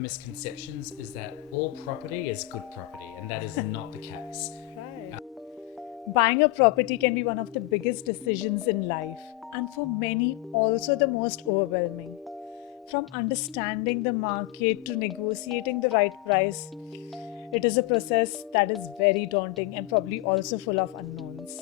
Misconceptions is that all property is good property, and that is not the case. Right. Buying a property can be one of the biggest decisions in life, and for many, also the most overwhelming. From understanding the market to negotiating the right price, it is a process that is very daunting and probably also full of unknowns.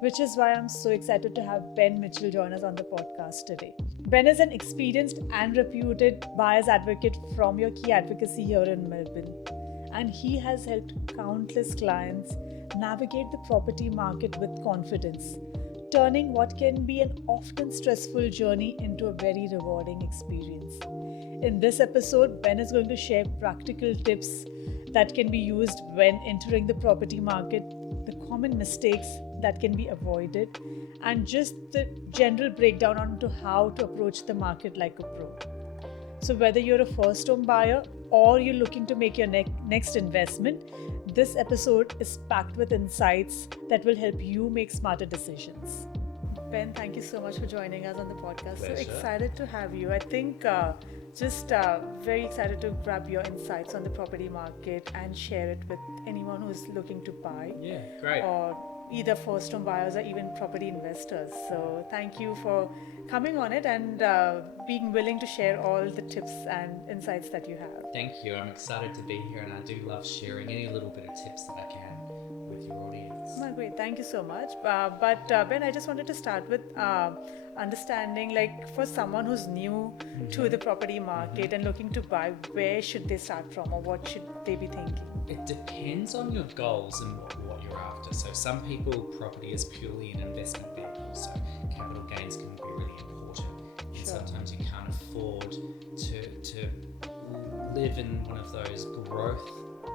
Which is why I'm so excited to have Ben Mitchell join us on the podcast today. Ben is an experienced and reputed buyer's advocate from your key advocacy here in Melbourne, and he has helped countless clients navigate the property market with confidence, turning what can be an often stressful journey into a very rewarding experience. In this episode, Ben is going to share practical tips that can be used when entering the property market, the common mistakes that can be avoided, and just the general breakdown onto how to approach the market like a pro. So, whether you're a first home buyer or you're looking to make your next investment, this episode is packed with insights that will help you make smarter decisions. Ben, thank you so much for joining us on the podcast. Pleasure. So excited to have you. I think just very excited to grab your insights on the property market and share it with anyone who's looking to buy. Yeah, great. Or either first home buyers or even property investors. So thank you for coming on it and being willing to share all the tips and insights that you have. Thank you. I'm excited to be here, and I do love sharing any little bit of tips that I can with your audience. Great, thank you so much. But Ben, I just wanted to start with understanding, like, for someone who's new to the property market and looking to buy, where should they start from, or what should they be thinking? It depends on your goals and what you're after. So some people, property is purely an investment vehicle, so capital gains can be really important. And sometimes you can't afford to live in one of those growth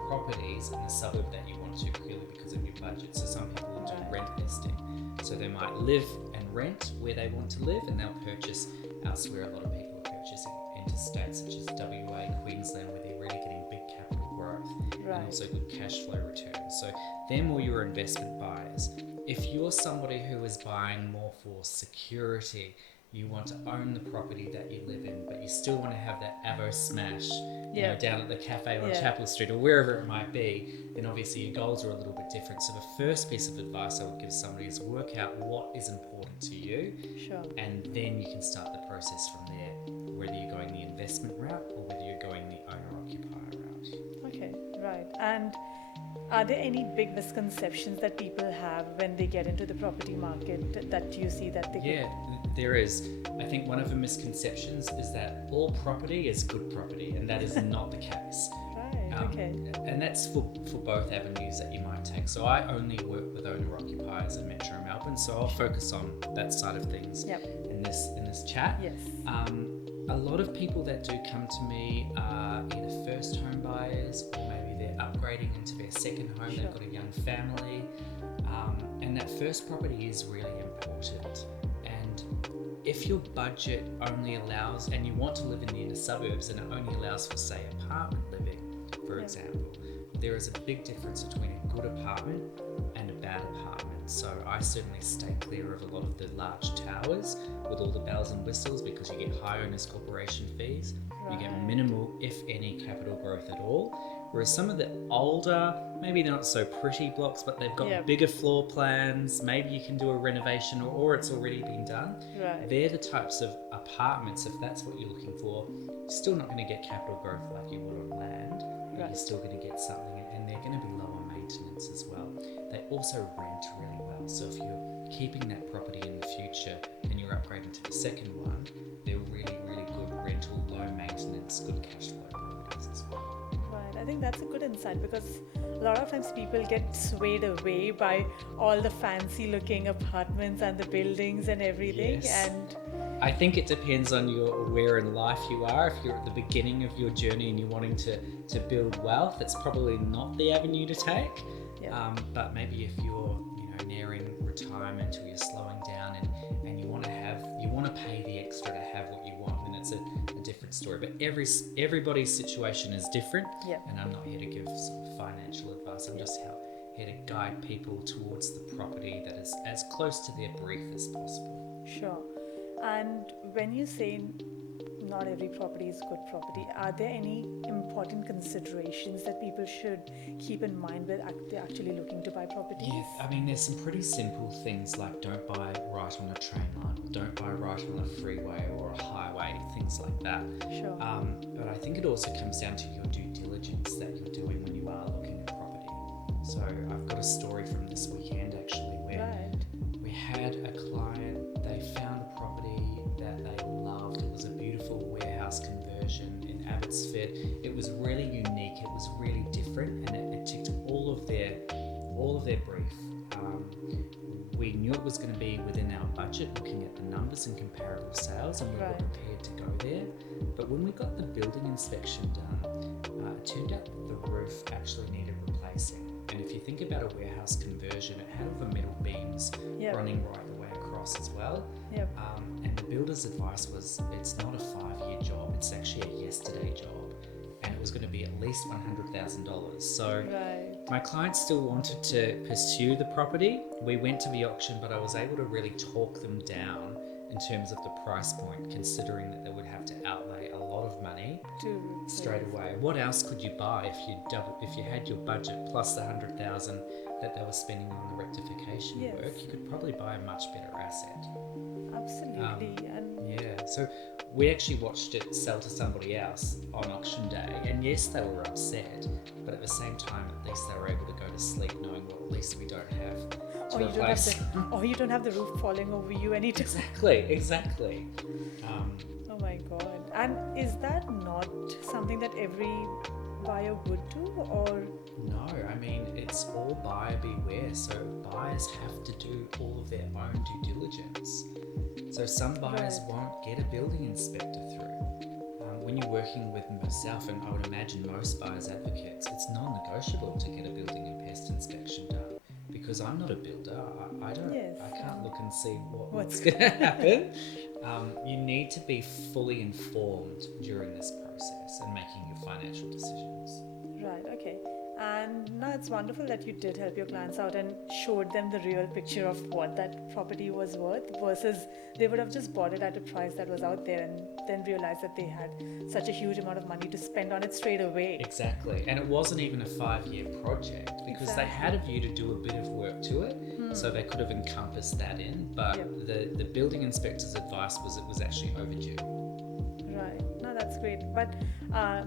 properties in the suburb that you want to, purely because of your budget. So some people will do rent investing. So they might live and rent where they want to live, and they'll purchase elsewhere. A lot of people are purchasing into states such as WA, Queensland, where they're really getting big capital growth and also good cash flow returns. So they're more your investment buyers. If you're somebody who is buying more for security, you want to own the property that you live in, but you still want to have that avo smash, you know, down at the cafe on Chapel Street or wherever it might be, then obviously your goals are a little bit different. So the first piece of advice I would give somebody is work out what is important to you, and then you can start the process from there, whether you're going the investment route or whether you're going the owner-occupier route. Okay, right. And are there any big misconceptions that people have when they get into the property market that you see that they Yeah, there is. I think one of the misconceptions is that all property is good property, and that is not the case. Okay. And that's for both avenues that you might take. So I only work with owner-occupiers in Metro Melbourne, so I'll focus on that side of things in this chat. Yes. A lot of people that do come to me are either first home buyers, or maybe they're upgrading into their second home. They've got a young family, and that first property is really important. And if your budget only allows, and you want to live in the inner suburbs, and it only allows for, say, apartment living, for example, there is a big difference between a good apartment and a bad apartment. So I certainly stay clear of a lot of the large towers with all the bells and whistles, because you get high owners corporation fees, you get minimal, if any, capital growth at all. Whereas some of the older, maybe they're not so pretty blocks, but they've got bigger floor plans, maybe you can do a renovation, or it's already been done. They're the types of apartments, if that's what you're looking for, you're still not going to get capital growth like you would on land, but you're still going to get something, and they're going to be lower maintenance as well. They also rent really well, so if you're keeping that property in the future and you're upgrading to the second one, they're really, really good rental, low maintenance, good cash flow properties as well. I think that's a good insight, because a lot of times people get swayed away by all the fancy looking apartments and the buildings and everything. And I think it depends on where in life you are. If you're at the beginning of your journey and you're wanting to build wealth, it's probably not the avenue to take. But maybe if you're nearing retirement, or you're slowing down and you want to pay the extra to have what you want, then it's a different story. But everybody's situation is different, and I'm not here to give sort of financial advice. I'm just here to guide people towards the property that is as close to their brief as possible. Sure. And when you say not every property is good property. Are there any important considerations that people should keep in mind when they're actually looking to buy properties? Yeah, I mean, there's some pretty simple things like don't buy right on a train line, or don't buy right on a freeway or a highway, things like that. Sure. But I think it also comes down to your due diligence that you're doing when you are looking at property. So I've got a story from this weekend actually where we had a client, they found a property that they loved. It was a beautiful warehouse conversion in Abbotsford. It was really unique, it was really different, and it ticked all of their brief. We knew it was going to be within our budget, looking at the numbers and comparable sales, and we were prepared to go there. But when we got the building inspection done, it turned out that the roof actually needed replacing. And if you think about a warehouse conversion, it had all the metal beams running right the way across as well. And the builder's advice was, it's not a 5-year job, it's actually a yesterday job. And it was going to be at least $100,000. So my client still wanted to pursue the property. We went to the auction, but I was able to really talk them down in terms of the price point, considering that they would have to outlay a lot of money straight away. What else could you buy if you had your budget plus the $100,000 that they were spending on the rectification work? You could probably buy a much better asset. Absolutely. So we actually watched it sell to somebody else on auction day, and yes, they were upset, but at the same time, at least they were able to go to sleep knowing, well, at least we don't have to replace. Or you don't have the roof falling over you anytime. Exactly. Oh my God. And is that not something that every buyer would do, or? No, I mean, it's all buyer beware, so buyers have to do all of their own due diligence. So some buyers won't get a building inspector through. When you're working with myself, and I would imagine most buyers advocates, it's non-negotiable to get a building and pest inspection done, because I'm not a builder. I can't look and see what's going to happen. You need to be fully informed during this process and making your financial decisions. Right, okay. And now it's wonderful that you did help your clients out and showed them the real picture of what that property was worth, versus they would have just bought it at a price that was out there and then realized that they had such a huge amount of money to spend on it straight away. Exactly. And it wasn't even a 5-year project, because they had a view to do a bit of work to it, so they could have encompassed that in, but the building inspector's advice was it was actually overdue. Right. No, that's great. But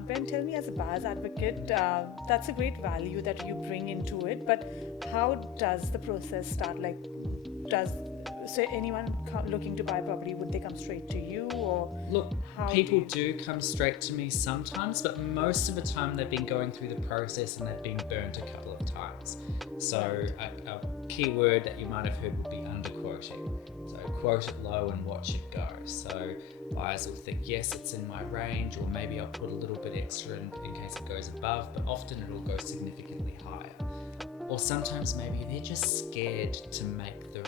Ben, tell me, as a buyer's advocate, that's a great value that you bring into it. But how does the process start? Like, so anyone looking to buy property, would they come straight to you, or? Look, people do come straight to me sometimes, but most of the time they've been going through the process and they've been burnt a couple of times. So a key word that you might have heard would be underquoting. So quote it low and watch it go. So buyers will think, yes, it's in my range, or maybe I'll put a little bit extra in case it goes above, but often it'll go significantly higher. Or sometimes maybe they're just scared to make the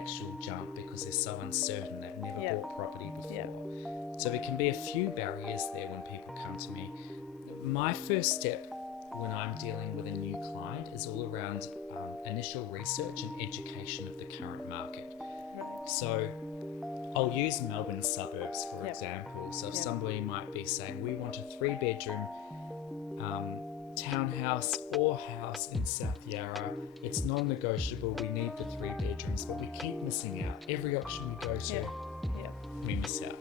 actual jump because they're so uncertain, they've never bought property before. So there can be a few barriers there when people come to me. My first step when I'm dealing with a new client is all around initial research and education of the current market. So I'll use Melbourne suburbs for example. So if somebody might be saying, we want a 3-bedroom townhouse or house in South Yarra, it's non-negotiable, we need the 3 bedrooms, but we keep missing out. Every auction we go to, we miss out.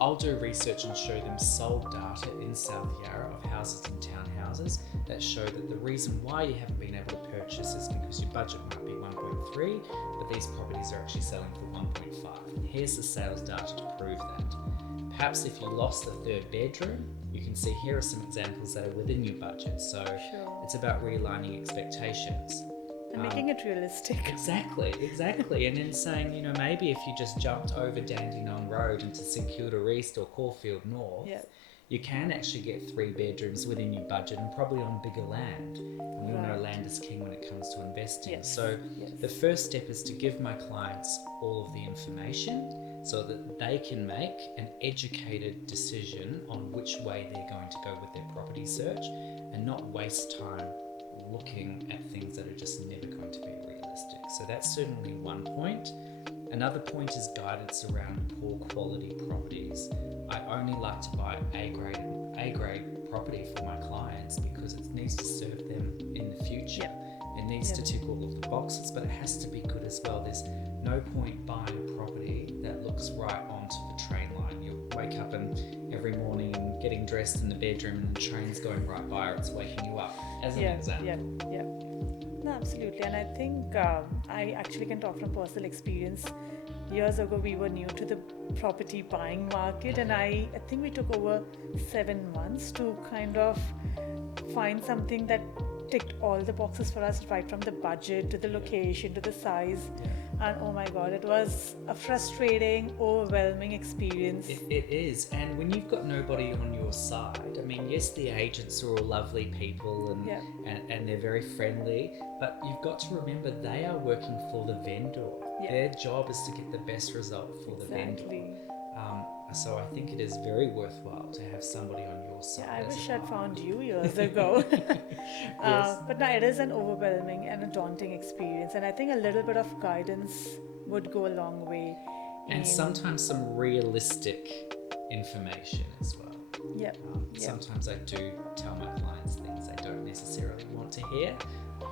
I'll do research and show them sold data in South Yarra of houses and townhouses that show that the reason why you haven't been able to purchase is because your budget might be 1.3, but these properties are actually selling for 1.5. Here's the sales data to prove that. Perhaps if you lost the 3rd bedroom, you can see here are some examples that are within your budget. So it's about realigning expectations. And making it realistic. Exactly. And then saying, maybe if you just jumped over Dandenong Road into St Kilda East or Caulfield North, you can actually get 3 bedrooms within your budget and probably on bigger land. And we all know land is king when it comes to investing. So the first step is to give my clients all of the information so that they can make an educated decision on which way they're going to go with their property search and not waste time looking at things that are just never going to be realistic. So that's certainly one point. Another point is guidance around poor quality properties. I only like to buy A grade property for my clients because it needs to serve them in the future. It needs to tick all of the boxes, but it has to be good as well. There's no point buying a property that looks right onto the train line. You'll wake up and every morning and getting dressed in the bedroom and the train's going right by, or it's waking you up, as an example. No, absolutely. And I think I actually can talk from personal experience. Years ago, we were new to the property buying market, and I think we took over 7 months to kind of find something that ticked all the boxes for us, right from the budget to the location to the size. And oh my god, it was a frustrating, overwhelming experience. It is. And when you've got nobody on your side, I mean, yes, the agents are all lovely people and they're very friendly, but you've got to remember they are working for the vendor. Their job is to get the best result for the vendor. So I think it is very worthwhile to have somebody on your side. I wish I'd found you years ago. But no, it is an overwhelming and a daunting experience. And I think a little bit of guidance would go a long way. And sometimes some realistic information as well. Sometimes I do tell my clients things they don't necessarily want to hear.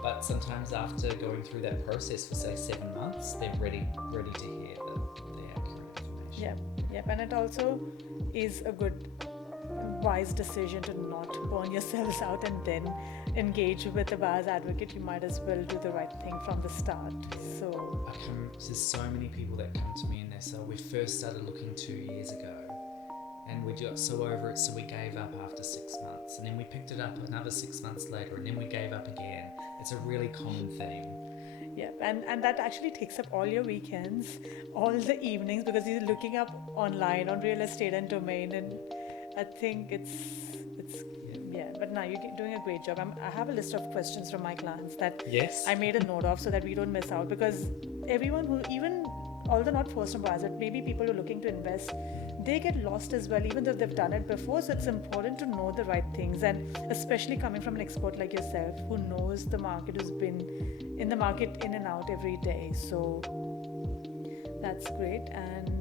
But sometimes after going through that process for, say, 7 months, they're ready to hear the accurate information. And it also is a good, wise decision to not burn yourselves out and then engage with a buyer's advocate. You might as well do the right thing from the start. So there's so many people that come to me and they say, we first started looking 2 years ago and we got so over it, so we gave up after 6 months, and then we picked it up another 6 months later, and then we gave up again. It's a really common theme. And that actually takes up all your weekends, all the evenings, because you're looking up online on real estate and domain, and I think it's but now you're doing a great job. I have a list of questions from my clients that I made a note of so that we don't miss out, because everyone who, even all the not first-time buyers, but maybe people who are looking to invest, they get lost as well, even though they've done it before. So it's important to know the right things, and especially coming from an expert like yourself who knows the market, who's been in the market in and out every day. So that's great. And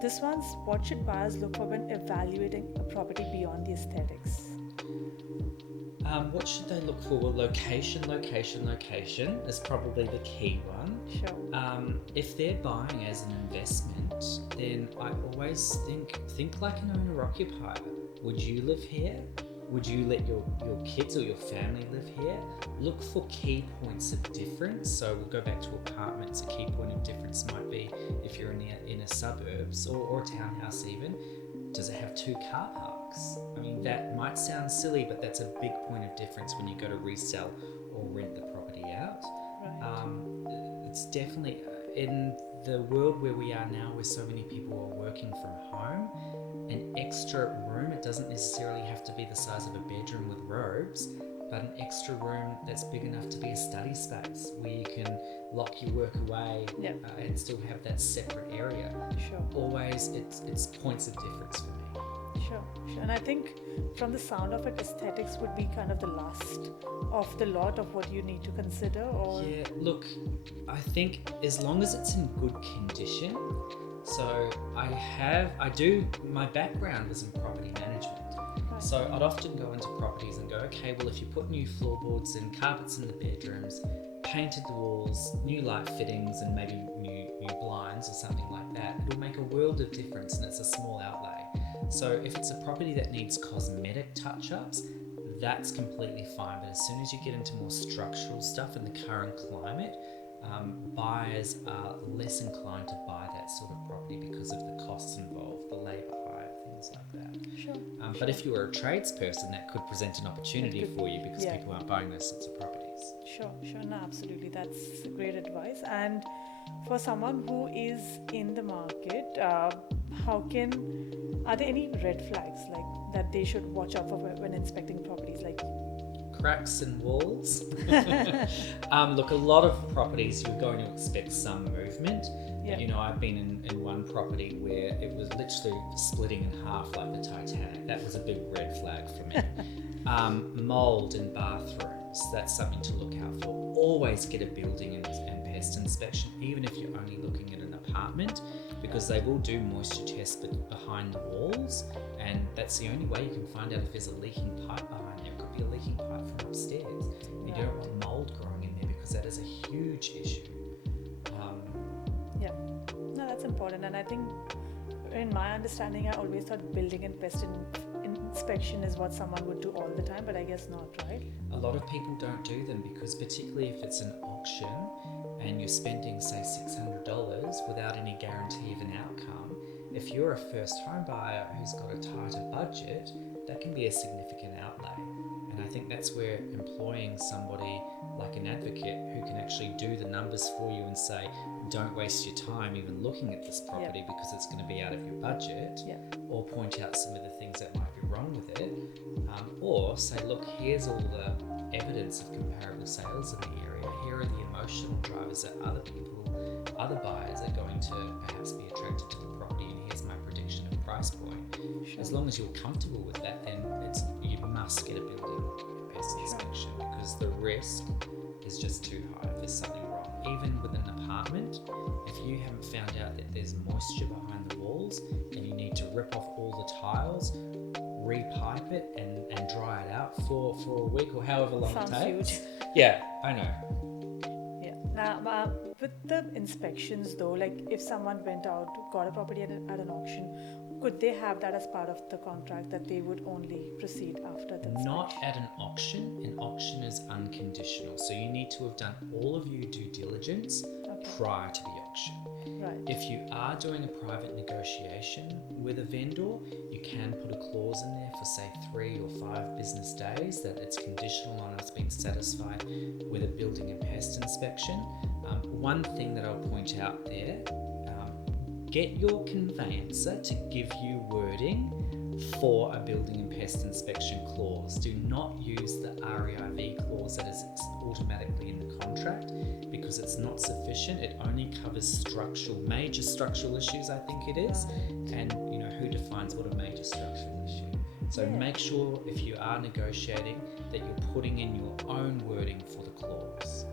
this one's, what should buyers look for when evaluating a property beyond the aesthetics? What should they look for? Well, location is probably the key one. Sure. If they're buying as an investment, then I always think like an owner-occupier. Would you live here? Would you let your kids or your family live here? Look for key points of difference. So we'll go back to apartments. A key point of difference might be if you're in the inner suburbs or a townhouse even. Does it have 2 car parks? I mean, that might sound silly, but that's a big point of difference when you go to resell or rent the property out. Right. It's definitely, in the world where we are now, where so many people are working from home, an extra room, it doesn't necessarily have to be the size of a bedroom with robes, but an extra room that's big enough to be a study space where you can lock your work away and still have that separate area. Sure. Always, it's points of difference for me. Sure. And I think from the sound of it, aesthetics would be kind of the last of the lot of what you need to consider. Or Look, I think as long as it's in good condition. So my background was in property management. Right. So I'd often go into properties and go, okay, well, if you put new floorboards and carpets in the bedrooms, painted the walls, new light fittings, and maybe new blinds or something like that, it'll make a world of difference, and it's a small outlay. So if it's a property that needs cosmetic touch-ups, that's completely fine. But as soon as you get into more structural stuff in the current climate, buyers are less inclined to buy that sort of property because of the costs involved, the labour hire, things like that. Sure. But if you were a tradesperson, that could present an opportunity for you because people aren't buying those sorts of properties. Sure. No, absolutely. That's great advice. And for someone who is in the market, are there any red flags like that they should watch out for when inspecting properties? Like cracks in walls. Look, a lot of properties you're going to expect some movement. You know, I've been in one property where it was literally splitting in half like the Titanic. That was a big red flag for me. Mold in bathrooms, that's something to look out for. Always get a building and pest inspection, even if you're only looking at an apartment, because they will do moisture tests behind the walls, and that's the only way you can find out if there's a leaking pipe behind there. It could be a leaking pipe from upstairs. You don't want mold growing in there because that is a huge issue. Yeah, no, that's important. And I think, in my understanding, I always thought building and pest inspection is what someone would do all the time, but I guess not, right? A lot of people don't do them because, particularly if it's an auction and you're spending, say, $600 without any guarantee of an outcome, if you're a first home buyer who's got a tighter budget, that can be a significant outlay. And I think that's where employing somebody like an advocate who can actually do the numbers for you and say, don't waste your time even looking at this property because it's going to be out of your budget, or point out some of the things that might be wrong with it, or say, look, here's all the evidence of comparable sales in the area. Here are the emotional drivers that other buyers are going to perhaps be attracted to the property, and here's my prediction of price point. Sure. As long as you're comfortable with that, then you must get a building pest inspection, because the risk is just too high if there's something wrong. Even with an apartment, if you haven't found out that there's moisture behind the walls and you need to rip off all the tiles, repipe it and dry it out for a week or however long Sounds it takes. huge. Yeah, I know. Yeah. Now, with the inspections though, like if someone went out, got a property at an auction, could they have that as part of the contract that they would only proceed after the inspection? Not at an auction. An auction is unconditional. So you need to have done all of your due diligence prior to the auction. Right. If you are doing a private negotiation with a vendor, you can put a clause in there for say 3 or 5 business days that it's conditional on us being satisfied with a building and pest inspection. One thing that I'll point out there, get your conveyancer to give you wording for a building and pest inspection clause. Do not use the REIV clause that is automatically in the contract, because it's not sufficient. It only covers major structural issues, I think it is, and who defines what a major structural issue. So make sure if you are negotiating that you're putting in your own wording for the clause.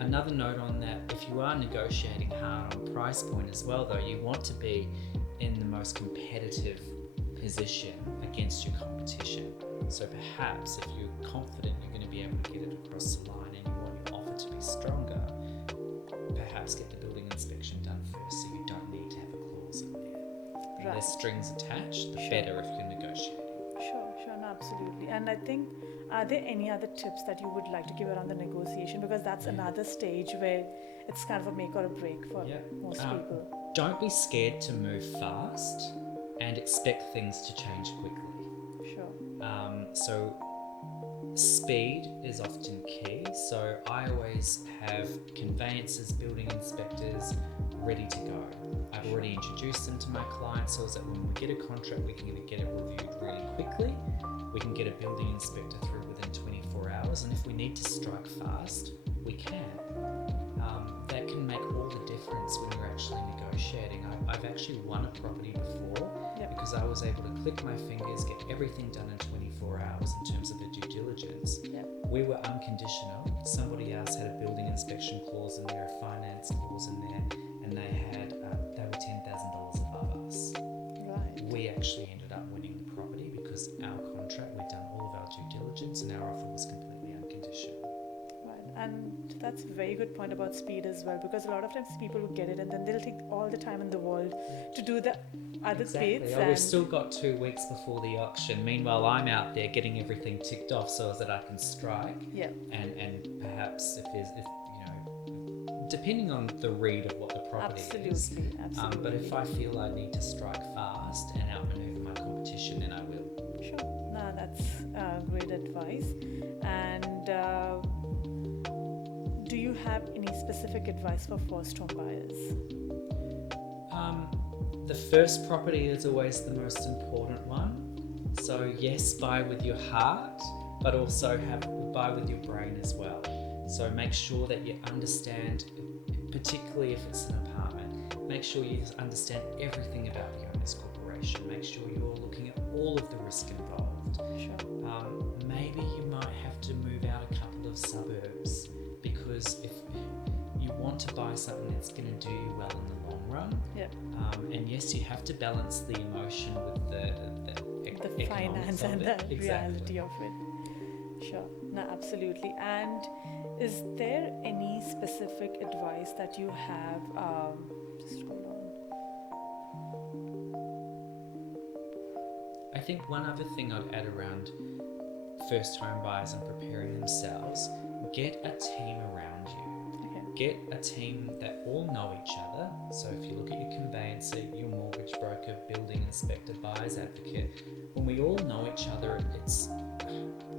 Another note on that, if you are negotiating hard on price point as well though, you want to be in the most competitive position against your competition. So perhaps if you're confident you're going to be able to get it across the line and you want your offer to be stronger, perhaps get the building inspection done first so you don't need to have a clause in there. The less strings attached, the better if you're negotiating. Sure, no, absolutely. And I think, are there any other tips that you would like to give around the negotiation? Because that's another stage where it's kind of a make or a break for most people. Don't be scared to move fast and expect things to change quickly. Sure. So speed is often key. So I always have conveyancers, building inspectors ready to go. I've already introduced them to my clients so that when we get a contract, we can either get it reviewed really quickly, we can get a building inspector through within 24 hours, and if we need to strike fast, we can. That can make all the difference when you're actually negotiating. I've actually won a property before because I was able to click my fingers, get everything done in 24 hours in terms of the due diligence. We were unconditional. Somebody else had a building inspection clause in there, a finance clause in there, and they were $10,000 above us. Right. We actually ended up winning the property because our contract, we'd done all of our due diligence and our offer was completely unconditional. And that's a very good point about speed as well, because a lot of times people will get it and then they'll take all the time in the world to do the other bits. We've still got 2 weeks before the auction. Meanwhile, I'm out there getting everything ticked off so that I can strike. And perhaps if depending on the read of what the property is. Absolutely. But if I feel I need to strike fast and outmaneuver my competition, then I will. Sure. No, that's great advice. And do you have any specific advice for first home buyers? The first property is always the most important one. So yes, buy with your heart, but also buy with your brain as well. So make sure that you understand, particularly if it's an apartment, make sure you understand everything about the owner's corporation. Make sure you're looking at all of the risk involved. Maybe you might have to move out a couple of suburbs, because if want to buy something that's going to do you well in the long run. Yep. And yes, you have to balance the emotion with the finance and the reality of it. Sure. No, absolutely. And is there any specific advice that you have? Just hold on. I think one other thing I'd add around first home buyers and preparing themselves, get a team around you. Get a team that all know each other. So if you look at your conveyancer, your mortgage broker, building inspector, buyer's advocate, when we all know each other, it's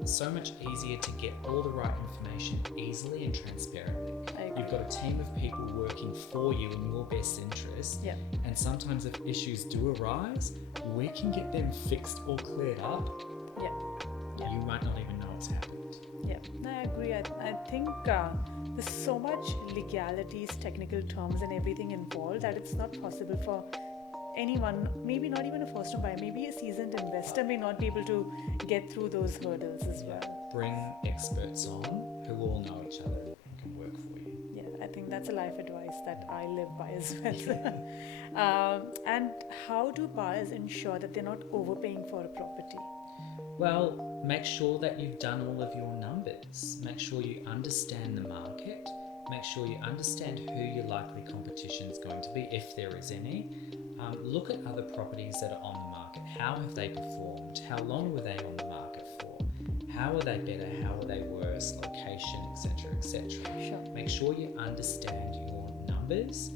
so much easier to get all the right information easily and transparently. You've got a team of people working for you in your best interest. Yep. And sometimes if issues do arise, we can get them fixed or cleared up. Yep. You might not even know what's happened. Yeah, I agree. I think there's so much legalities, technical terms and everything involved that it's not possible for anyone, maybe not even a first home buyer, maybe a seasoned investor may not be able to get through those hurdles as well. Bring experts on who all know each other and can work for you. Yeah, I think that's a life advice that I live by as well. And how do buyers ensure that they're not overpaying for a property? Well, make sure that you've done all of your numbers. Make sure you understand the market. Make sure you understand who your likely competition is going to be, if there is any. Look at other properties that are on the market. How have they performed? How long were they on the market for? How are they better? How are they worse? Location, etc., etc. Sure. Make sure you understand your numbers.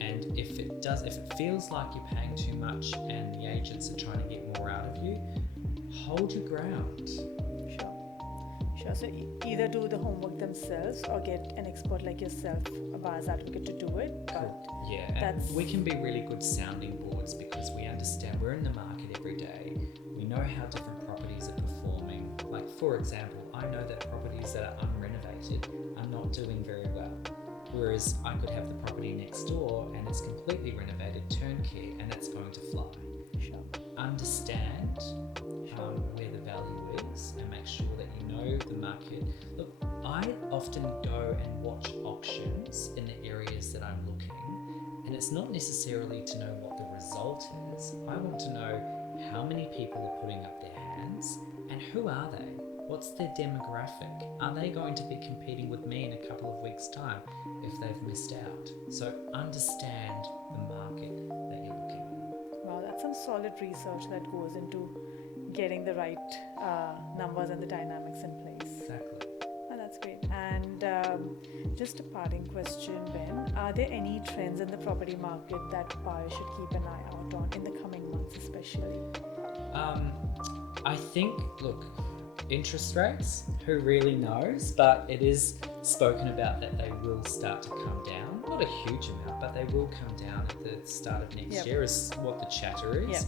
And if it feels like you're paying too much and the agents are trying to get more out of you, hold your ground. Sure. So either do the homework themselves or get an expert like yourself, a buyer's advocate, to do it. But and we can be really good sounding boards because we understand we're in the market every day. We know how different properties are performing. Like, for example, I know that properties that are unrenovated are not doing very well. Whereas I could have the property next door and it's completely renovated, turnkey, and that's going to fly. Sure. Understand where the value is and make sure that you know the market. Look, I often go and watch auctions in the areas that I'm looking, and it's not necessarily to know what the result is. I want to know how many people are putting up their hands and who are they? What's their demographic? Are they going to be competing with me in a couple of weeks' time if they've missed out? So understand the market that you're looking at. Wow, that's some solid research that goes into getting the right numbers and the dynamics in place. Exactly. Oh, that's great. And just a parting question, Ben. Are there any trends in the property market that buyers should keep an eye out on in the coming months especially? I think, look, interest rates, who really knows, but it is spoken about that they will start to come down. Not a huge amount, but they will come down at the start of next year is what the chatter is.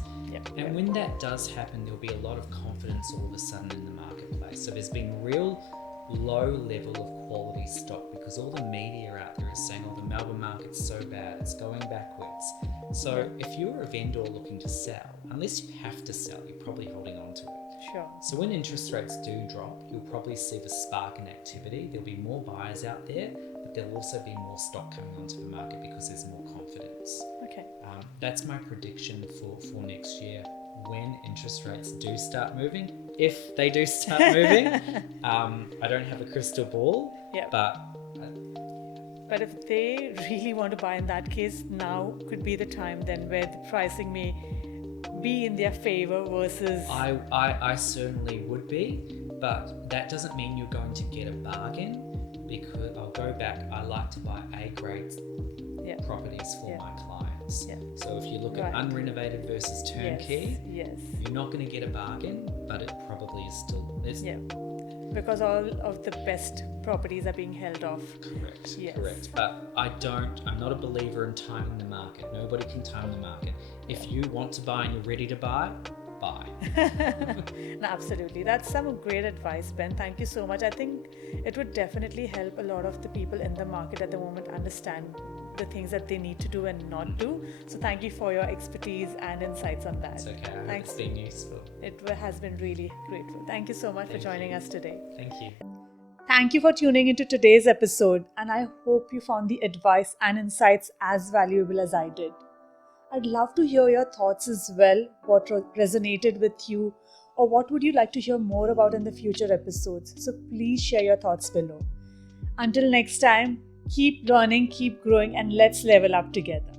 And when that does happen, there'll be a lot of confidence all of a sudden in the marketplace. So there's been real low level of quality stock because all the media out there is saying, oh, the Melbourne market's so bad, it's going backwards. So if you're a vendor looking to sell, unless you have to sell, you're probably holding on to it. Sure. So when interest rates do drop, you'll probably see the spark in activity. There'll be more buyers out there, but there'll also be more stock coming onto the market because there's more confidence. Okay. That's my prediction for next year. When interest rates do start moving, if they do start moving, I don't have a crystal ball, but if they really want to buy, in that case, now could be the time then where the pricing may be in their favor versus... I certainly would be, but that doesn't mean you're going to get a bargain, because I'll go back, I like to buy A-grade properties for my clients. So if you look at unrenovated versus turnkey, you're not going to get a bargain, but it probably is still... Because all of the best properties are being held off. Correct. But I'm not a believer in timing the market. Nobody can time the market. If you want to buy and you're ready to buy, buy. No, absolutely. That's some great advice, Ben. Thank you so much. I think it would definitely help a lot of the people in the market at the moment understand the things that they need to do and not do. So thank you for your expertise and insights on that. It's okay. I hope it's been useful. It has been really grateful. Thank you so much for joining us today. Thank you. Thank you for tuning into today's episode, and I hope you found the advice and insights as valuable as I did. I'd love to hear your thoughts as well, what resonated with you, or what would you like to hear more about in the future episodes. So please share your thoughts below. Until next time, keep learning, keep growing, and let's level up together.